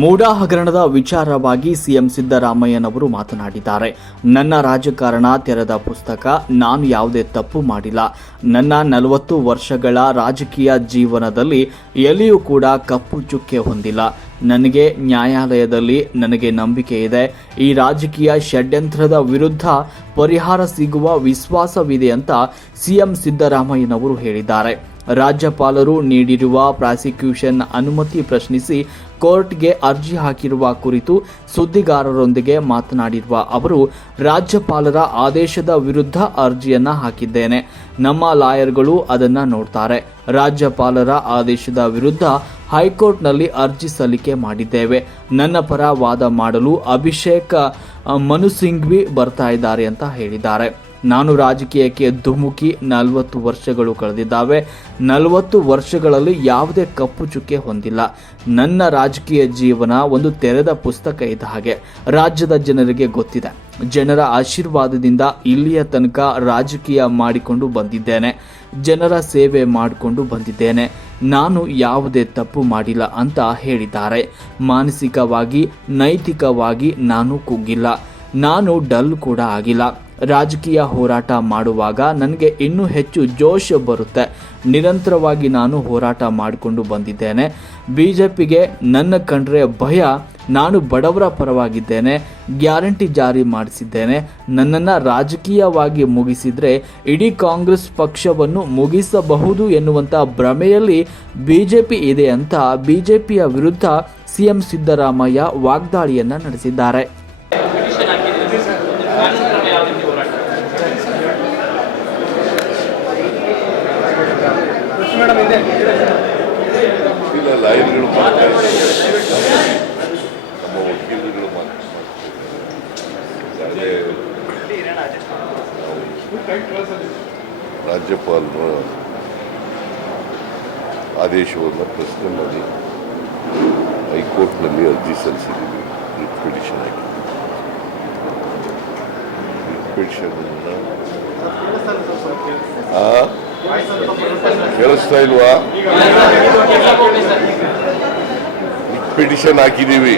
ಮೂಡಾ ಹಗರಣದ ವಿಚಾರವಾಗಿ ಸಿಎಂ ಸಿದ್ದರಾಮಯ್ಯನವರು ಮಾತನಾಡಿದ್ದಾರೆ. ನನ್ನ ರಾಜಕಾರಣ ತೆರೆದ ಪುಸ್ತಕ, ನಾನು ಯಾವುದೇ ತಪ್ಪು ಮಾಡಿಲ್ಲ. ನನ್ನ ನಲವತ್ತು ವರ್ಷಗಳ ರಾಜಕೀಯ ಜೀವನದಲ್ಲಿ ಎಲ್ಲಿಯೂ ಕೂಡ ಕಪ್ಪು ಚುಕ್ಕೆ ಹೊಂದಿಲ್ಲ. ನನಗೆ ನ್ಯಾಯಾಲಯದಲ್ಲಿ ನನಗೆ ನಂಬಿಕೆ ಇದೆ. ಈ ರಾಜಕೀಯ ಷಡ್ಯಂತ್ರದ ವಿರುದ್ಧ ಪರಿಹಾರ ಸಿಗುವ ವಿಶ್ವಾಸವಿದೆ ಅಂತ ಸಿಎಂ ಸಿದ್ದರಾಮಯ್ಯನವರು ಹೇಳಿದ್ದಾರೆ. ರಾಜ್ಯಪಾಲರು ನೀಡಿರುವ ಪ್ರಾಸಿಕ್ಯೂಷನ್ ಅನುಮತಿ ಪ್ರಶ್ನಿಸಿ ಕೋರ್ಟ್ಗೆ ಅರ್ಜಿ ಹಾಕಿರುವ ಕುರಿತು ಸುದ್ದಿಗಾರರೊಂದಿಗೆ ಮಾತನಾಡಿರುವ ಅವರು, ರಾಜ್ಯಪಾಲರ ಆದೇಶದ ವಿರುದ್ಧ ಅರ್ಜಿಯನ್ನ ಹಾಕಿದ್ದೇನೆ. ನಮ್ಮ ಲಾಯರ್ಗಳು ಅದನ್ನ ನೋಡ್ತಾರೆ. ರಾಜ್ಯಪಾಲರ ಆದೇಶದ ವಿರುದ್ಧ ಹೈಕೋರ್ಟ್ನಲ್ಲಿ ಅರ್ಜಿ ಸಲ್ಲಿಕೆ ಮಾಡಿದ್ದೇವೆ. ನನ್ನ ಪರ ವಾದ ಮಾಡಲು ಅಭಿಷೇಕ್ ಮನುಸಿಂಘ್ವಿ ಮನು ಸಿಂಘ್ವಿ ಬರ್ತಾ ಇದ್ದಾರೆ ಅಂತ ಹೇಳಿದ್ದಾರೆ. ನಾನು ರಾಜಕೀಯಕ್ಕೆ ಧುಮುಕಿ ನಲವತ್ತು ವರ್ಷಗಳು ಕಳೆದಿದ್ದಾವೆ. ನಲವತ್ತು ವರ್ಷಗಳಲ್ಲಿ ಯಾವುದೇ ಕಪ್ಪು ಚುಕ್ಕೆ ಹೊಂದಿಲ್ಲ. ನನ್ನ ರಾಜಕೀಯ ಜೀವನ ಒಂದು ತೆರೆದ ಪುಸ್ತಕ ಇದ್ದ ಹಾಗೆ. ರಾಜ್ಯದ ಜನರಿಗೆ ಗೊತ್ತಿದೆ. ಜನರ ಆಶೀರ್ವಾದದಿಂದ ಇಲ್ಲಿಯ ತನಕ ರಾಜಕೀಯ ಮಾಡಿಕೊಂಡು ಬಂದಿದ್ದೇನೆ. ಜನರ ಸೇವೆ ಮಾಡಿಕೊಂಡು ಬಂದಿದ್ದೇನೆ. ನಾನು ಯಾವುದೇ ತಪ್ಪು ಮಾಡಿಲ್ಲ ಅಂತ ಹೇಳಿದ್ದಾರೆ. ಮಾನಸಿಕವಾಗಿ, ನೈತಿಕವಾಗಿ ನಾನು ಕುಗ್ಗಿಲ್ಲ. ನಾನು ಡಲ್ ಕೂಡ ಆಗಿಲ್ಲ. ರಾಜಕೀಯ ಹೋರಾಟ ಮಾಡುವಾಗ ನನಗೆ ಇನ್ನೂ ಹೆಚ್ಚು ಜೋಶ್ ಬರುತ್ತೆ. ನಿರಂತರವಾಗಿ ನಾನು ಹೋರಾಟ ಮಾಡಿಕೊಂಡು ಬಂದಿದ್ದೇನೆ. ಬಿ ಜೆ ಪಿಗೆ ನನ್ನ ಕಂಡ್ರೆ ಭಯ, ನಾನು ಬಡವರ ಪರವಾಗಿದ್ದೇನೆ. ಗ್ಯಾರಂಟಿ ಜಾರಿ ಮಾಡಿಸಿದ್ದೇನೆ. ನನ್ನನ್ನು ರಾಜಕೀಯವಾಗಿ ಮುಗಿಸಿದರೆ ಇಡೀ ಕಾಂಗ್ರೆಸ್ ಪಕ್ಷವನ್ನು ಮುಗಿಸಬಹುದು ಎನ್ನುವಂಥ ಭ್ರಮೆಯಲ್ಲಿ ಬಿ ಜೆ ಪಿ ಇದೆ ಅಂತ ಬಿ ಜೆ ಪಿಯ ವಿರುದ್ಧ ಸಿ ಎಂ ಸಿದ್ದರಾಮಯ್ಯ ವಾಗ್ದಾಳಿಯನ್ನು ನಡೆಸಿದ್ದಾರೆ. ಲಾಯರ್ಗಳು ಮಾಡ್ತಾ ನಮ್ಮ ವಕೀಲರುಗಳು ರಾಜ್ಯಪಾಲರ ಆದೇಶವನ್ನು ಪ್ರಶ್ನೆ ಮಾಡಿ ಹೈಕೋರ್ಟ್ನಲ್ಲಿ ಅರ್ಜಿ ಸಲ್ಲಿಸಿದ್ದೀವಿ. ರಿಟ್ ಪಿಟಿಷನ್ ಆಗಿ. ರಿಟ್ ಪಿಟಿಷನನ್ನು ಕೇಳಿಸ್ತಾ ಇಲ್ವಾ ಪಿಟಿಷನ್ ಹಾಕಿದ್ದೀವಿ.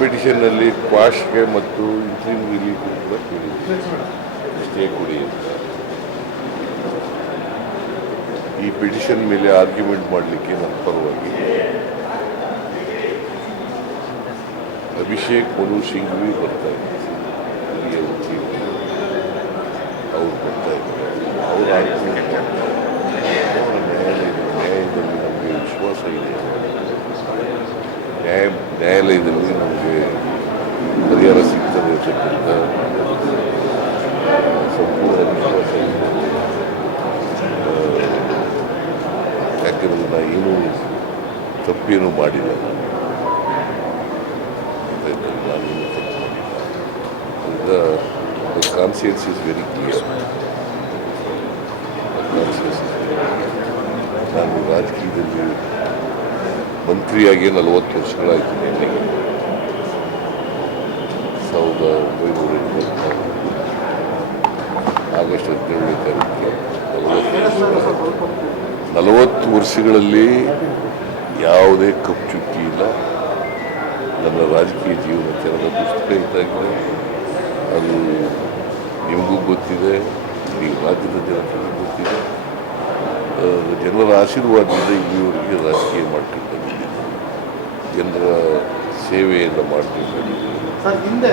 ಪಿಟಿಷನ್ ಅಲ್ಲಿ ಕ್ವಾಶ್ಗೆ ಮತ್ತು ಇಂಟ್ರೀಮ್ ರಿಲೀಫ್ ಕೂಡ ಕೇಳಿದ್ದೀವಿ ಸ್ಟೇ ಕೊಡಿ ಅಂತ. ಈ ಪಿಟಿಷನ್ ಮೇಲೆ ಆರ್ಗ್ಯುಮೆಂಟ್ ಮಾಡಲಿಕ್ಕೆ ನನ್ನ ಪರವಾಗಿ. ಅಭಿಷೇಕ್ ಮನು ಸಿಂಗ್ವಿ ಬರ್ತಾ ಇದ್ದಾರೆ ಇಲ್ಲಿಯ ವಕೀಲರು. ಅವ್ರು ಬರ್ತಾ ಇದ್ದಾರೆ ಅವ್ರ ಆರ್ಗ್ಯುಮೆಂಟ್ ನ್ಯಾಯಾಲಯದ ನ್ಯಾಯದಲ್ಲಿ ನಮಗೆ ವಿಶ್ವಾಸ ಇದೆ ನ್ಯಾಯ ನ್ಯಾಯಾಲಯದಲ್ಲಿ ನಮಗೆ ಪರಿಹಾರ ಸಿಗ್ತದೆ ಸಂಪೂರ್ಣ ವಿಶ್ವಾಸ ಇದೆ ಯಾಕಂದ್ರೆ ಏನೂ ತಪ್ಪೇನು ಮಾಡಿಲ್ಲ ನಾನೇನು ತಪ್ಪು ಮಾಡಿಲ್ಲ ಕಾನ್ಸಿಯನ್ಸ್ ಇಸ್ ವೆರಿ ಕ್ಲಿಯರ್ ನಾನು ರಾಜಕೀಯದಲ್ಲಿ ಮಂತ್ರಿಯಾಗಿ ನಲವತ್ತು ವರ್ಷಗಳಾಯಿತು. ಸಾವಿರದ ಒಂಬೈನೂರ ಎಂಬತ್ತಾರು ಆಗಸ್ಟ್ ಹದಿನೇಳನೇ ತಾರೀಕಿಗೆ ನಲವತ್ತು ವರ್ಷಗಳಲ್ಲಿ ಯಾವುದೇ ಕಪ್ಪು ಚುಕ್ಕಿ ಇಲ್ಲ. ನನ್ನ ರಾಜಕೀಯ ಜೀವನ ತೆರೆದ ಪುಸ್ತಕ ಅದು ನಿಮಗೂ ಗೊತ್ತಿದೆ, ಈ ರಾಜ್ಯದ ಜನತೆಗೂ ಗೊತ್ತಿದೆ. ಜನರ ಆಶೀರ್ವಾದದಿಂದ ಇಲ್ಲಿವರೆಗೆ ರಾಜಕೀಯ ಮಾಡ್ಕೊಂಡು ಬಂದಿದ್ದೀನಿ ಜನರ ಸೇವೆಯನ್ನು ಮಾಡ್ಕೊಂಡು ಬಂದಿದ್ದೀನಿ ಸರ್ ಹಿಂದೆ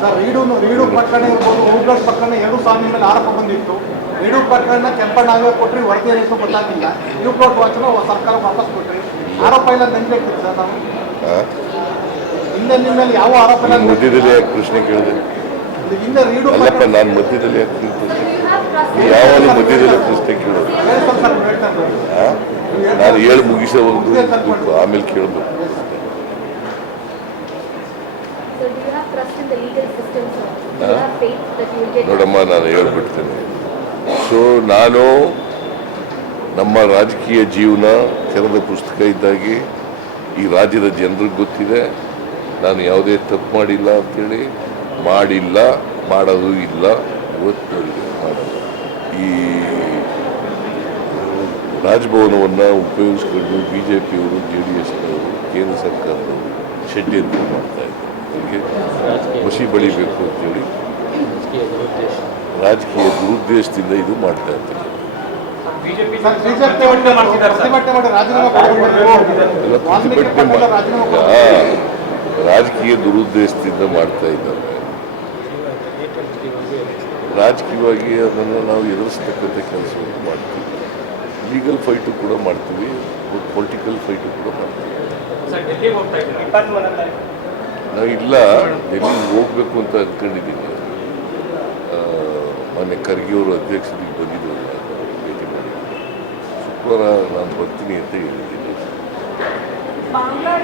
ಸರ್ ರೀಡು ರೀಡು ಪ್ರಕರಣ ಇರ್ಬೋದು ಔಟ್ಲೆಟ್ ಪ್ರಕರಣ ಎರಡು ಸ್ವಾಮಿ ಮೇಲೆ ಆರೋಪ ಬಂದಿತ್ತು. ರೀಡು ಪ್ರಕರಣ ಕೆಂಪಣ್ಣಾಗ ಕೊಟ್ರಿ ವರದಿ ಏನಿತ್ತು ಗೊತ್ತಾಗಿಲ್ಲ. ಯು ಕೋರ್ಟ್ ವಾಚನ ಸರ್ಕಾರ ವಾಪಸ್ ಕೊಟ್ರಿ. ಆರೋಪ ಇಲ್ಲ ನೆನ್ಬೇಕಿತ್ತು ಸರ್ ನಾವು ಹಿಂದೆ ನಿಮ್ಮ ಮೇಲೆ ಯಾವ ಆರೋಪ ಇಲ್ಲ ಮಧ್ಯದಲ್ಲಿ ಯಾಕೆ ಪ್ರಶ್ನೆ ಕೇಳಿದೆ? ಹಿಂದೆ ರೀಡು ಅಲ್ಲಪ್ಪ ನಾನು ಮಧ್ಯದಲ್ಲಿ ಯಾಕೆ ಪ್ರಶ್ನೆ ನೀ ಮಧ್ಯದಲ್ಲಿ ಪ್ರಶ್ನೆ ಕೇಳೋದು ಹೇಳಿ ಸರ್ ಸರ್ ಹೇಳ್ತಾರೆ ನೋಡಿ. ಆ? ನಾನು ಹೇಳಿ ಮುಗಿಸೋ ಒಂದು ಆಮೇಲೆ ಕೇಳಬೇಕು ನೋಡಮ್ಮ ನಾನು ಹೇಳ್ಬಿಡ್ತೇನೆ. ಸೊ ನಾನು ನಮ್ಮ ರಾಜಕೀಯ ಜೀವನ ತೆರೆದ ಪುಸ್ತಕ ಇದ್ದಾಗಿ ಈ ರಾಜ್ಯದ ಜನರಿಗೆ ಗೊತ್ತಿದೆ. ನಾನು ಯಾವುದೇ ತಪ್ಪು ಮಾಡಿಲ್ಲ ಅಂತೇಳಿ ಮಾಡಿಲ್ಲ ಮಾಡೋದು ಇಲ್ಲ ಗೊತ್ತಿಲ್ಲ ಮಾಡಲ್ಲ ಈ ರಾಜಭವನವನ್ನು ಉಪಯೋಗಿಸ್ಕೊಂಡು ಬಿ ಜೆ ಪಿಯವರು ಜೆ ಡಿ ಎಸ್ನವರು ಕೇಂದ್ರ ಸರ್ಕಾರದವರು ಷಡ್ಯಂತ್ರ ಮಾಡ್ತಾ ಇದ್ದಾರೆ. ಖುಷಿ ಮಸಿ ಬಳಿಬೇಕು ಅಂತೇಳಿ ರಾಜಕೀಯ ದುರುದ್ದೇಶದಿಂದ ಇದು ಮಾಡ್ತಾ ಇದ್ದಾರೆ. ರಾಜಕೀಯ ದುರುದ್ದೇಶದಿಂದ ಮಾಡ್ತಾ ಇದ್ದಾರೆ. ರಾಜಕೀಯವಾಗಿ ಅದನ್ನು ನಾವು ಎದುರಿಸ್ತಕ್ಕಂಥ ಕೆಲಸವನ್ನು ಮಾಡ್ತೀವಿ. ಲೀಗಲ್ ಫೈಟು ಕೂಡ ಮಾಡ್ತೀವಿ ಪೊಲಿಟಿಕಲ್ ಫೈಟು ಕೂಡ ಮಾಡ್ತೀವಿ. ನಾವು ಇಲ್ಲ ಡೆಲ್ಲಿಗೆ ಹೋಗ್ಬೇಕು ಅಂತ ಅಂದ್ಕೊಂಡಿದ್ದೀನಿ ಆ, ಮೊನ್ನೆ ಖರ್ಗೆ ಅವರು ಅಧ್ಯಕ್ಷರಿಗೆ ಬಂದಿದ್ದರು ನಾನು ಭೇಟಿ ಮಾಡಿ ಶುಕ್ರವಾರ ನಾನು ಬರ್ತೀನಿ ಅಂತ ಹೇಳಿದ್ದೀನಿ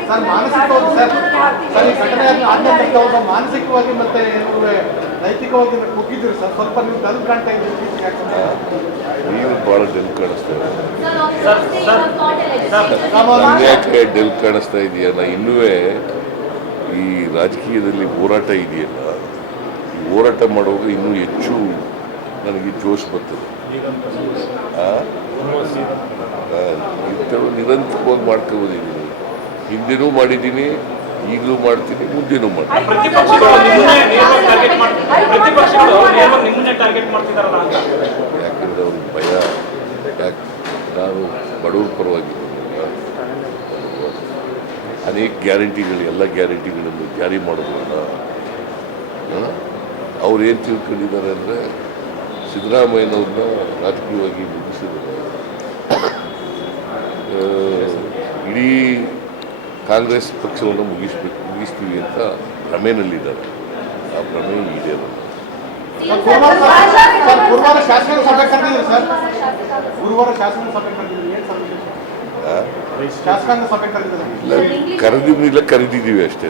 ಸರ್ ಮಾನಸಿಕವಾಗಿ ಸರ್ ಸರ್ ಈ ಘಟನೆ ಆದ್ಮೇಲೆ ಅವ್ರನ್ನ ಮಾನಸಿಕವಾಗಿ ಮತ್ತೆ ನೈತಿಕವಾಗಿ ಕುಗ್ಗಿದ್ದೀರಿ ಸರ್ ಸ್ವಲ್ಪ ನೀವು ದಲ್ ಕಾಣ್ತಾ ಇದ್ದೀರಿ ನೀವು ಭಾಳ ಡೆಲ್ ಕಾಣಿಸ್ತಾ. ಯಾಕೆ ಡೆಲ್ ಕಾಣಿಸ್ತಾ ಇದೆಯಲ್ಲ? ಇನ್ನೂ ಈ ರಾಜಕೀಯದಲ್ಲಿ ಹೋರಾಟ ಇದೆಯಲ್ಲ ಈ ಹೋರಾಟ ಮಾಡುವಾಗ ಇನ್ನೂ ಹೆಚ್ಚು ನನಗೆ ಜೋಶ್ ಬರ್ತದೆ. ಆ? ಆ, ಇಂಥವು ನಿರಂತರವಾಗಿ ಮಾಡ್ಕೊಬೋದಿದ್ದೀನಿ ಹಿಂದೆನೂ ಮಾಡಿದ್ದೀನಿ ಈಗಲೂ ಮಾಡ್ತೀನಿ ಮುಂದಿನೂ ಮಾಡ್ತೀನಿ. ಯಾಕಂದ್ರೆ ಅವ್ರಿಗೆ ಭಯ. ಯಾಕೆ ನಾನು ಬಡವ್ರ ಪರವಾಗಿ ಅನೇಕ ಗ್ಯಾರಂಟಿಗಳು ಎಲ್ಲ ಗ್ಯಾರಂಟಿಗಳನ್ನು ಜಾರಿ ಮಾಡೋದ್ರಲ್ಲ ಅವ್ರು ಏನು ತಿಳ್ಕೊಂಡಿದ್ದಾರೆ ಅಂದರೆ ಸಿದ್ದರಾಮಯ್ಯನವ್ರನ್ನ ರಾಜಕೀಯವಾಗಿ ಮುಗಿಸಿದ್ದಾರೆ. ಇಡೀ ಕಾಂಗ್ರೆಸ್ ಪಕ್ಷವನ್ನು ಮುಗಿಸ್ಬೇಕು ಮುಗಿಸ್ತೀವಿ ಅಂತ ಭ್ರಮೆನಲ್ಲಿದ್ದಾರೆ ಆ ಭ್ರಮೆ ಇದೆ ಇಲ್ಲ ಕರೆದಿಲ್ಲ ಕರೆದಿದ್ದೀವಿ ಅಷ್ಟೇ